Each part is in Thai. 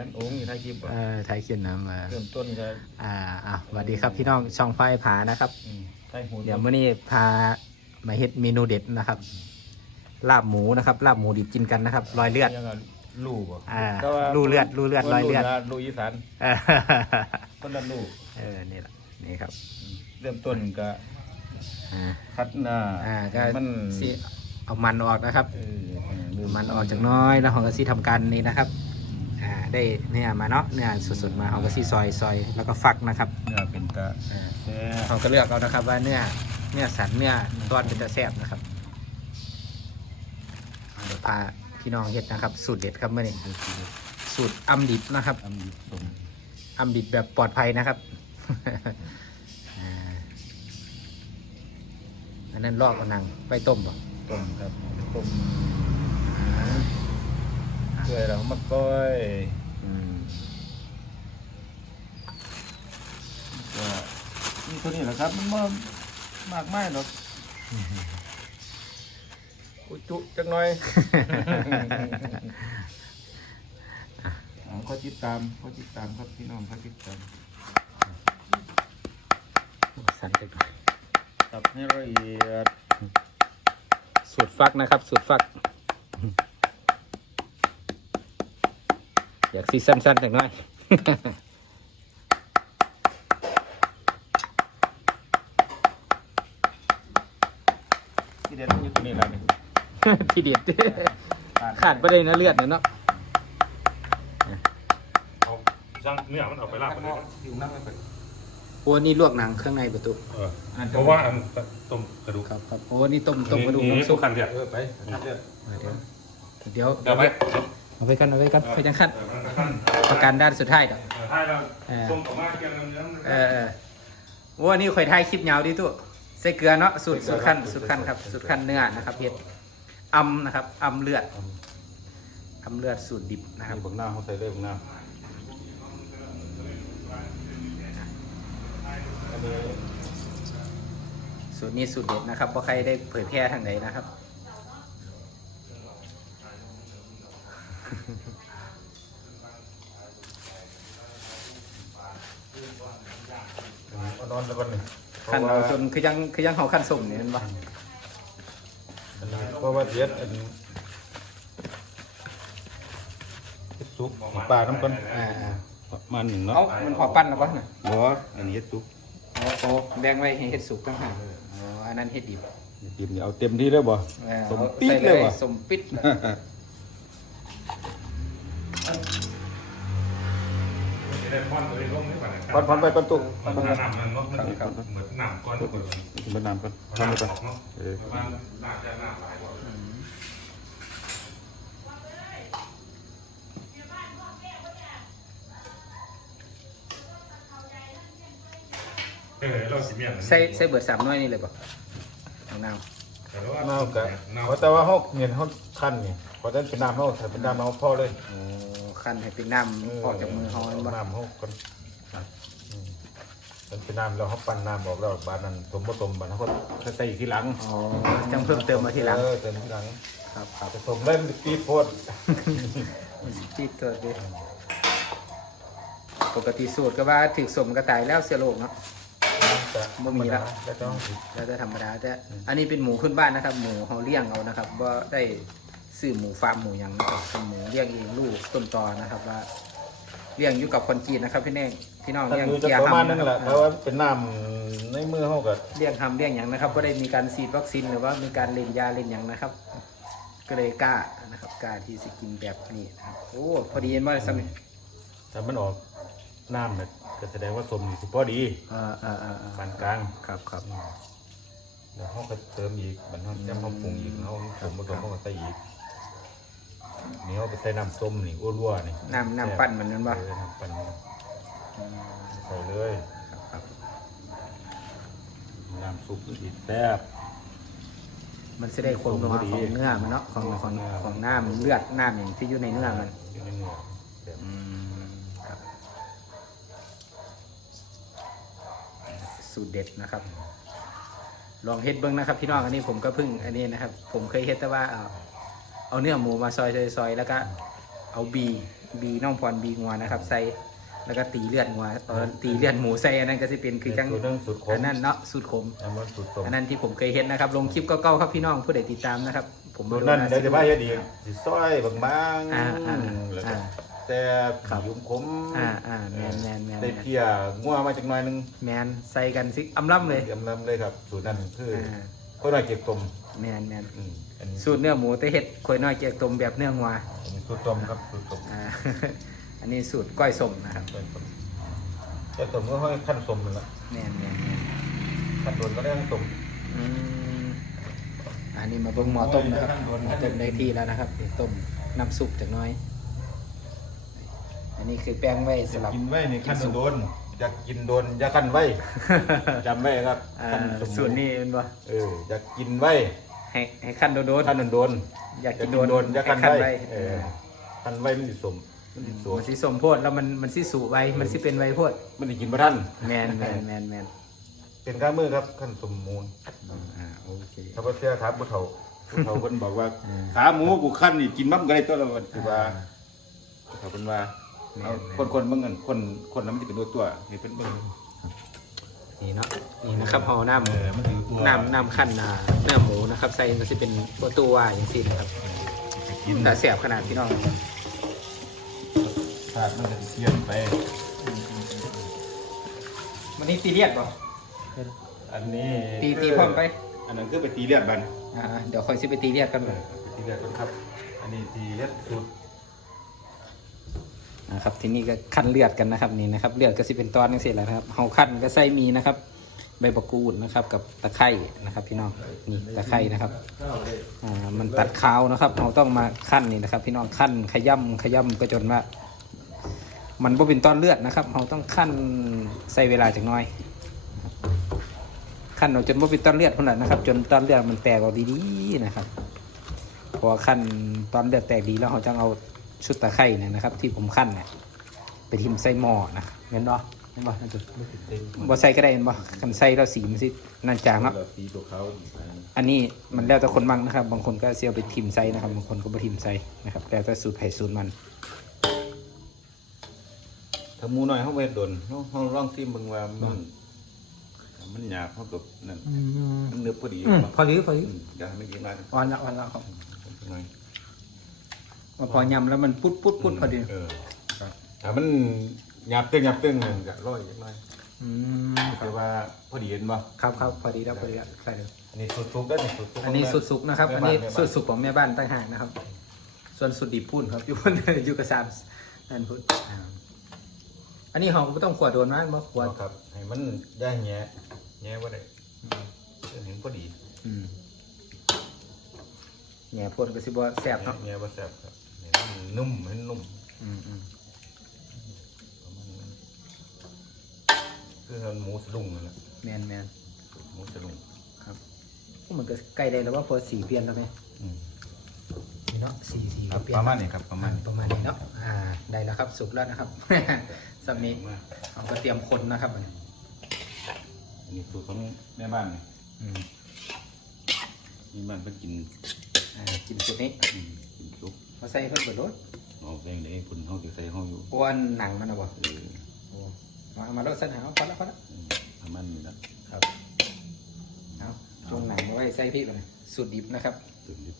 งั้นโอ้มีถ่ายคลิปบ่เออไทยเขียนน้ำมาเริ่มต้นก็อ่าอะสวัสดีครับพี่น้องช่องไฟผานะครับ อืมถ่ายหูเดี๋ยวมื้อนี้พามาเฮ็ดเมนูเด็ดนะครับ ลาบหมูนะครับ ลาบหมูดิบกินกันนะครับ รอยเลือด ยังไงลู่บ่อ่าแต่ว่าลู่เลือดลู่เลือดรอยเลือดนะลู่อีสานเออคนละลู่เออนี่แหละนี่ครับอืมเริ่มต้นก็อ่าคัดหน้าอ่าก็มันสิเอามันออกนะครับเออเริ่เอามันออกจากน้อยแล้วเราก็สิทำการนี่นะครับอ่า ได้เนื้อมาเนาะเนื้อสดๆมาเราก็สิซอยซอยแล้วก็ฟักนะครับเนื้อเป็นตาอ่าแซ่บเราก็เลือกเอานะครับว่าเนื้อเนื้อสันเนื้อตอนเป็นตะแซ่บนะครับเดี๋ยวพาพี่น้องเฮ็ดนะครับ สูตรเด็ดครับเมื่อนี้สูตรอำดิบนะครับอำดิบต้มอำดิบแบบปลอดภัยนะครับอ่าอันนั้นลอกเอาหนังไปต้มป่ะต้มครับต้มเพื่อเรามาก้อย อืม ก็ นี่เท่านี้แหละครับ มันบ่มากมายหรอกอุจจุจักหน่อย อ๋อข้อติดตามข้อติดตามครับพี่น้องข้อติดตามสันไปก่อนตับให้ละเอียดสูตรฟักนะครับ สูตรฟัก อยากซีสั้นๆหน่อย ที่เด็ดมันอยู่ตรงนี้แหละนี่ทีเด็ดขาดประเด็นนะเลือดเนี่ยเนาะเอาช่างเนี่ยมันเอาไปลาบไปเลยนะอยู่นั่งไม่เป็นโอ้นี่ลวกหนังข้างในประตูเออเพราะว่าอันต้มกระดูกครับครับโอ้นี่ต้มต้มกระดูกนี่น้ำซุสุปขันเดียวเออไปเดี๋ยวเดี๋ยวเดี๋ยวไปเอาไปกันเอาไปกันไปจังขั้นเออมันขั้นประการด้านสุดท้ายเด้อเออให้เราเออต้มกับมาเกี่ยวกับเนื้อเออเออโอ้อันนี่ข่อยถ่ายคลิปยาวดีตู้ ใส่เกลือเนาะสูตรสูตรขั้นสูตรขั้นครับสูตรขั้นเนื้อนะครับเฮ็ดอำนะครับอำเลือดอำเลือดสูตรดิบนะครับนี่ผมหน้าเขาใส่เลยผมหน้าอันนี้สูตรนี้สูตรเด็ดนะครับเพราะใครได้เผยแพร่ทางไหนนะครับเอานอนแล้วกันนี่ ขั้นเอาจนคือยังคือยังเขาขั้นส่งเนี่ยเห็นปะอันนี้เพราะว่าเดี๋ยวอันเฮ็ดซุปปลาน้ำกันอ่าประมาณหนึ่งเนาะเอามันพอปั้นแล้วปะน่ะบ่อันนี้เฮ็ดซุปโอ้โหแบ่งไว้ให้เฮ็ดสุกตั้งหากอ๋ออันนั้นเฮ็ดดิบกินนี่เอาเต็มที่เลยบ่เออสมปิดเลยว่ะสมปิดจะได้ป้อนตัวเองลงนี่ก่อนนะ พอนพอนไปต้นตุกมันน้ำมันเนาะมันเหมือนน้ำก้อนทุกคนกินบะน้ำกันทำน้ำไปอก่อนอกเนาะเออประมาณน้ำจะน้ำหลายกว่าเออเราสิเมียนใส่ใส่เบิดสามหน้อยนี่เลยปะเอาน้น้ำกันเพราะแต่ว่าเฮาเห็นเฮาคั่นนี่พอนั้นเป็นน้ำเฮาถ้าเป็นน้ำเฮาพอเลยำโอ้ขั้นให้เป็นน้ำออกจากมือเขาอันบ่น้ำเฮากันอืมมัน เป็นน้ำแล้วเฮาปั้นน้ำบอกแล้วบานนั้นต้มบ่ต้มบานนั้นเขาใส่อีกทีหลังอ๋อจังเพิ่มเติมมาทีหลัง เออเติมทีหลังครับครับจะต้มได้มันปีโพดที่เกิดดิปกติสูตรก็ว่าถึกสมกระต่ายแล้วเสียโลกเนาะบ่มีแล้วจะต้องแล้วจะธรรมดาแต่อันนี้เป็นหมูขึ้นบ้านนะครับ หมูเขาเลี้ยงเอานะครับว่าได้ซื้อหมูฟาร์มหมูหยังนะครับเป็นหมูเลี้ยงเองลูกต้นตอนะครับว่า เลี้ยงอยู่กับคนจีนนะครับพี่แน่งพี่น้องถ้าเลี้ยงมือจะเกียร์ประมาณหำนึนะงคแหรัละบแต่ว่าเป็นน้ำในมือเฮาก็เลี้ยงทำเลี้ยงอย่างนะครับก็ได้มีการฉีดวัคซีนหรือว่ามีการเล่นยาเล่นอย่างนะครับ ก็เลยกล้านะครับกล้าที่จะกินแบบนี้นะครับโอ้พอดีเห็นว่าสมิถ้ามันออกน้ำเนี่ยก็แสดงว่าสมนี่สิพอดีเออเออเออเออปานกลางครับครับเดี๋ยวเขาก็เติมอีกมันเขาจะเขาปรุงอีกเขาผมผสมเขาก็ใส่อีก นี่เขาไปใส่น้ำส้มนี่อ้วนๆนี่น้ำน้ำปั้นมันนั่นปะเออน้ำปั้นใส่เลยครับครับน้ำซุปอีกแซ่บมันจะได้ความนัวของเนื้อมันเนาะของของของน้ำเลือดน้ำอย่างที่อยู่ในเนื้อมันอยู่ในเนื้อแซ่บอืมครับสูตรเด็ดนะครับ ลองเฮ็ดเบิ้งนะครับพี่น้องอันนี้ผมก็เพิ่งอันนี้นะครับ ผมเคยเฮ็ดแต่ว่า เอาเอาเนื้อหมูมาซอยซอยซอยแล้วก็เอาบีบีน้องพรบีงัวนะครับใส่แล้วก็ตีเลือดงัวเออตีเลือดหมูใส่อันนั้นก็จะเป็นคือจังสูตรหนึงสูตรขมอันนั้นเนาะสูตรขมอันนั้นสูตรขมอันนั้นที่ผมเคยเห็นนะครับ ลงคลิปเก่าๆครับพี่น้องผู้ใดติดตามนะครับ ผมสูตรนั้นรู้เดี๋ยวจะว่าเฮ็ดอีกสิซอยบางๆอ่าอ่าแล้วก็อ่าแซ่บครับยุ่มขมอ่าอ่าแมนแมนแมนได้เพียงัวมาจากหน่อยหนึงแมนใส่กันซิอำล่ำเลยเตรียมน้ำเลยครับสูตรนั้นคือออ่าคนละเก็บต้ม แมนแมนอืมอันนี้สูตรเนื้อหมูแต่เห็ดขวยน้อยเกียกต้มแบบเนื้องัวอันนี้สูตรต้มครับสูตรต้มอ่า อันนี้สูตรก้อยส้มนะครับเป็นต้มแต่ต้มก็ค่อยขั้นต้มมันละแมนแมนแมนขั้นโดนก็ได้ขั้นต้มอืมอันนี้มาเบิ่งหม้อต้มนะครับหม้อต้มได้ที่แล้วนะครับนี่ต้มน้ำซุปจากหน้อย อันนี้คือแป้งไว้อยาสำกหรับ กินไว้นี่ขั้นกินสุกโดนอยากกินโดนอย่าขั้นไว้จำไว้ครับอ่าขั้นต้มสูตรนี้เป็นบ่เอออยากกินไว้ ให้ให้ขั้นโดนขั้นโดนๆอยากอยากกิกินนโดโดนนอย่าขั้นให้ไว้ไว้เออขั้นไว้มันสิสมมันสิสวมันสิสมโพดแล้วมันมันสิสูไว้มันสิเป็นไว้โพดมันสิกินบ่ทันแมนแมนแมนแมนเป็นข้ามือครับขั้นสมมูลอ่าโอเคถ้าบ่เสียครับผู้เฒ่าผู้เฒ่าเพิ่นบอกว่าอืมขาหมูกูขั้นนี่กินมันก็ได้ตัวละวันคือว่าผู้เฒ่าเพิ่นว่าแม่นเอาแม่นคนคนๆเบิ่งกันคนคนนั้นมันสิเป็นตัวตัวนี่เพิ่นเบิ่ง นี่เนาะนี่นะครับห่อน้เออมันถือตัวำน้ำน้ำขั้นอ่าเนื้อหมูนะครับใส่มันจะเป็นตัวตัวอย่างนี้นะครับกินแต่เสียบขนาดพี่น้องขาดมันจะเสียนไป วันนี้ตีเลียดบ่อันนี้ตีตีพร้อมไปอันนั้นคือไปตีเลียดบันอ่าเดี๋ยวคอยสิไปตีเลียดกันเอก่อนอไปตีเลียดก่อนครับ อันนี้ตีเลียดสูตร นะครับทีนี้ก็ขั้นเลือดกันนะครับนี่นะครับเลือดก็สิเป็นตอนนี่สิและนะครับเฮาขั้นก็ใส่มีนะครับ ใบมะกูดนะครับกับตะไคร้นะครับ พี่น้องนี่ตะไคร้นะครับอ่ามันตัดขาวนะครับเราต้องมาขั้นนี่นะครับ พี่น้องขั้นขย่ำขย่ำก็จนว่า มันบ่เป็นตอนเลือดนะครับเราต้องขั้นใส่เวลาจักน้อยขั้นเอาจนบ่เป็นตอนเลือดพุ่นแหละนะครับ จนตอนเลือดมันแตกออกดีๆนะครับ พอขั้นตอนเลือดแตกดีแล้วเราจะเอา ชุดตะไคร้เนี่ยนะครับ ที่ผมขั้นเนี่ยไปทิมใส่หม้อนะเห็นบ่เห็นบ่นั่นจุดบ่ใส่ก็ได้เห็นบ่คันใส่แล้วสีมันสินั่นจางเนาะสีตัวเขาอันนี้มันแล้วแต่คนมักนะครับ บางคนก็เสียไปทิมใส่นะครับบางคนก็บ่ทิมใส่นะครับแล้วแต่สูตรไผ่สูตรมันถ้าหมูน้อยเขาไปโดนเขาเขาลองซิมเบิ่งว่ามันมันหยาบเขากับนั่นมันเนื้อพอดีอืมพอดีพอดีอืมเดี๋ยวให้มันกินมาอ่อนละอ่อนละครับหน่อย ว่าพอยำแล้วมันปุ๊ดปุ๊ดปุ๊ดพอดีเออถ้ามันหยาบตึงหยาบตึงเนี่ยก็ร้อยจังหน่อยอืมคแต่รับว่าพอดีเห็นบ่ครับครับพอดีแล้วพอดีแล้วใส่เลยอันนี้สุดสุกได้นี่สุดสุกอันนี้สุดสุกนะครับแม่อันบ้านี้แม่บ้าสุดสุกของแม่บ้านต่างหากนะครับ ส่วนสุดดิบพุ่นครับอยู่พุ่นอยู่กับซามนั่นพุ่นอ่าอันนี้เราก็บ่ต้องขวดโดนมันบ่ขวดครับให้มันได้แง่แง่ว่าได้เห็นพอดีอืมแหน่พ่นก็สิบ่แซ่บเนาะแง่ว่าแซ่บครับเนี่ยมันนุ่มให้นุ่มอืมอืมประมาณนั้นคือมันหมูสลุงนั่นแหละแมนแมนหมูสลุงครับพวกมันก็ใกล้ได้แล้วว่าพอสีเปลี่ยนแล้วไหมอืมนี่เนาะสีสีครับเปลี่ยนประมาณนี้ครับประมาณนี้ ประมาณนี้เนาะอ่าได้แล้วครับสุกแล้วนะครับ สัมนี้มาเราก็เตรียมคนนะครับอันนี้สูตรของแม่บ้านนี่อืมนี่บ้านเพิ่นกินอ่า กินสุดนี้อืมกินซุปมาใส่เพิ่มเปิดรสเอาแป้งเด้เพิ่นเฮาสิใส่เฮาอยู่อ้วนหนังมันนะบ่เออโอ้มาเอามาลดสันหาพอแล้วพอแล้วอืมประมาณนี้นะครับเอาจงหนังมาไว้ใส่พริกก่อนนะสูตรดิบนะครับสุดดิบ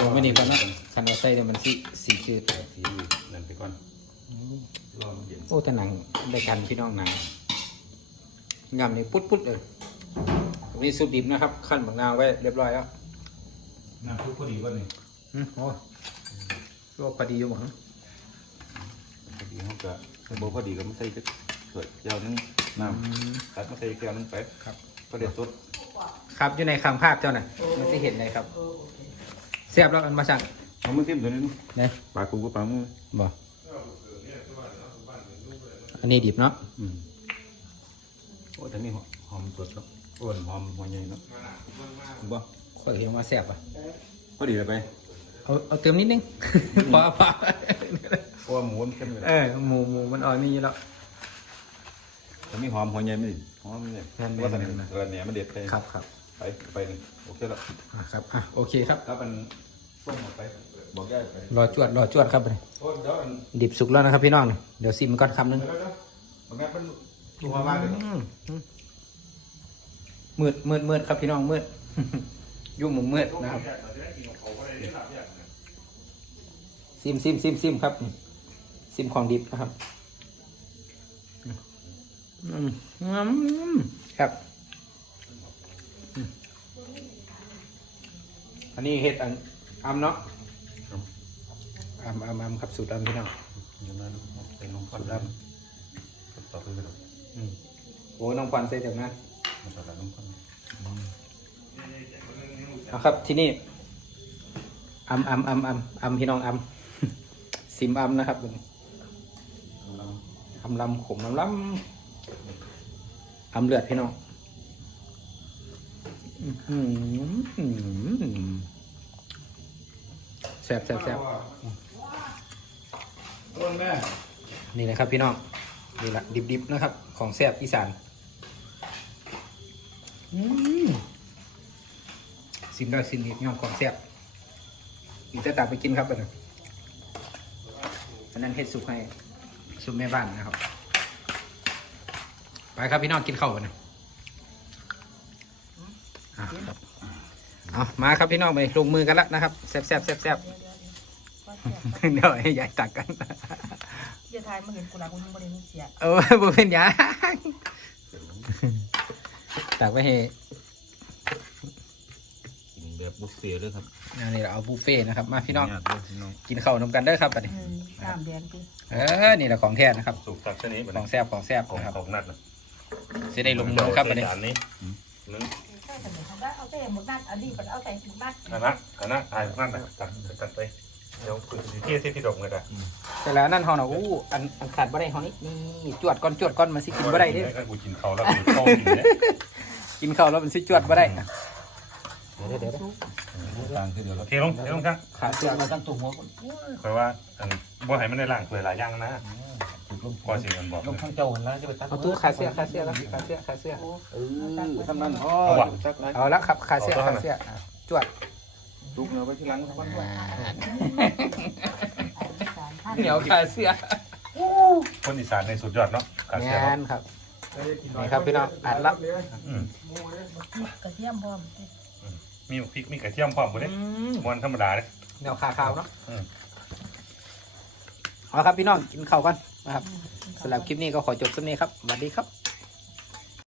ลงไม่ดีก่อนเนาะคันเอาใส่เดี๋ยวมันสีสีจืดสีนั่นไปก่อนรอมันเย็นโอ้แต่หนังได้กันพี่น้องหนัง งามนี่ปุ๊ดปุ๊ดเลยอันนี้สูตรดิบนะครับ ขั้นบางนาวไว้เรียบร้อยแล้วน้ำซุปพอดีบ่นี่อืมโอ้ลวกพอดีอยู่มั้งพอดีเฮาก็ถ้าบ่พอดีก็มาใส่จักถ้วยแก้วนึงน้ำตัดมาใส่แก้วนึงไปครับก็ได้สดครับอยู่ในคำภาพเจ้าน่ะมันจะเห็นเลยครับเสียบแล้วอันมาสั่งเอามือซิมตัวนี้ดูเนี่ยปลากูก็ปลามือบ่อันนี้ดิบเนาะอืม โอ้แต่นี่หอมสดเนาะอ้วนหอมหัวใหญ่เนาะบ่ข้อยเห็นว่าแซ่บอะพอดีเลยไป เอาเอาเติมนิดนึงพอพอเพราะว่าหมูมันเข้มอยู่เอแล้วอหมูหมูมันอ่อนนี่แล้วแต่มีหอมหัวใหญ่ไหมหอมเลยแม่นๆว่าแต่เนี่ยกระเนี่ยมันเด็ดไปครับครับไปไปนี่โอเคแล้วอะครับอะโอเคครับครับมันส่งออกไปบอกย่าไปรอจวดรอจวดครับโอ้เดี๋ยวอันดิบสุกแล้วนะครับพี่น้อง เดี๋ยวซิมก่อนคำหนึงเดี๋ยวเดี๋ยวบางแง่มัน ตัวมากเลยอืมอืมมืดมืดมืดครับพี่น้องมืด ยุ่งมุมมืดนะครับซิมซิมซิมซิมครับนี่ซิมของดิบนะครับอืมอืมครับอืมอันนี้เห็ดอันอัมเนาะอัมอัมอัมครับสูตรอัมพี่น้องเดี๋ยวมันเป็นน้องฟันสูตรดอัมำต่อไปเลยอืม โอ้น้องควันใส่จากนะมันต่อจากน้องฟันเอาครับที่นี่อัมอัมอัมอัมอัมพี่น้องอัมซิมอัมนะครับอัมลำขมลำลำอัมเลือดพี่น้องอื้อหือแซ่บแซ่บแซ่บต้นแม่นี่แหละครับพี่น้องนี่แหละดิบๆนะครับ ของแซ่บอีสานอืมซิมได้ซิมนิดย่อมของแซ่บอีกแต่ตามไปกินครับอันนั้นอันนั้นเฮ็ดสุกให้สุกแม่บ้านนะครับ ไปครับพี่น้องกินข้าวกันนะอะครับเอามาครับพี่น้องไปลงมือกันแล้วนะครับแซ่บแซ่บแซ่บแซ่บเดี๋ยวเดี๋ยวว่าแซ่บเดี๋ยวให้ยายตักกันเดี๋ยว ทายมาเห็นกูละกูยังบ่ได้มีเสียเออบ่เป็นหยังตักไปให้กินแบบบุฟเฟ่ต์เลยครับอันนี้เราเอาบุฟเฟ่ต์นะครับ มาพี่น้อง ญาติด้วยพี่น้องกินข้าวนำกันเด้อครับอันนี้ อืมสามเดือนกูเออ นี่แหละของแท้นะครับสูบตักชนิดแบบของแซ่บของแซ่บของนะครับของนัดนะจะได้ลงมือครับอันนี้ จานนี้นั่นใช่แต่เดี๋ยวเขาได้เอาแต่หมดนัดอันนี้ก็เอาแต่หมดนัดคณะคณะทายนัดนะตัดตัดไปเดี๋ยวคุณที่ที่ที่ดมกันอะ แต่แล้วนั่นเฮาน่ะอู้อันอันขาดบ่ได้เฮานี่นี่จวดก่อนจวดก่อนมันสิกินบ่ได้เด้กูกินเขาแล้วกูเข้ากินเนี่ยกินข้าวแล้วมันสิจวดบ่ได้นะเดี๋ยวเดี๋ยวเดี๋ยวต่างคือเดี๋ยวโอเราเคลงเดี๋ยวลงจ้ะขาเสื้อมาตั้งตัวหัวก่อนคอยว่าอันบ่ให้มันได้ล่างเปลือยหลายอย่างนะจุดลงกว่าสิมันบอกลงข้างเจ้าหันแล้วจะไปตัดเอาตู้ขาเสื้อขาเสื้อแล้วขาเสื้อขาเสื้อเออทำนั้นพ่อสักไรเอาละครับขาเสื้อขาเสื้ออะจวดลุกเนื้อไปที่หลังวัน เหนียวขาเสื้อคนอีสานในสุดยอดเนาะการแมเสียนครับ นี่ครับพี่น้องอัดละกระเทียมพร้อมมีพริกมีกระเทียมพร้อมหมดเลยอืมมวนธรรมดาเลยแนวขาขาวเนาะอืมเอาละครับพี่น้องกินข้าวกันนะครับสำหรับคลิปนี้ก็ขอจบสักนี้ครับสวัสดีครับ